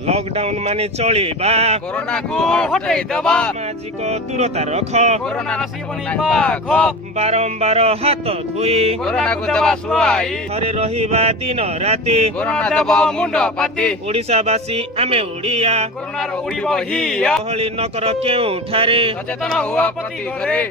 lockdown माने चलिबा corona को हटाई दबा सामाजिक दूरता रख कोरोना नसी पनि पाख बारंबार हाथ धुई कोरोना को दबा सुआई घरे रहिबा दिन राति कोरोना दबा मुंड पाती ओडिसावासी आमे ओडिया कोरोना रो उड़िबो हिया गहली नकर केउठारे सचेतन हुआ प्रति घरे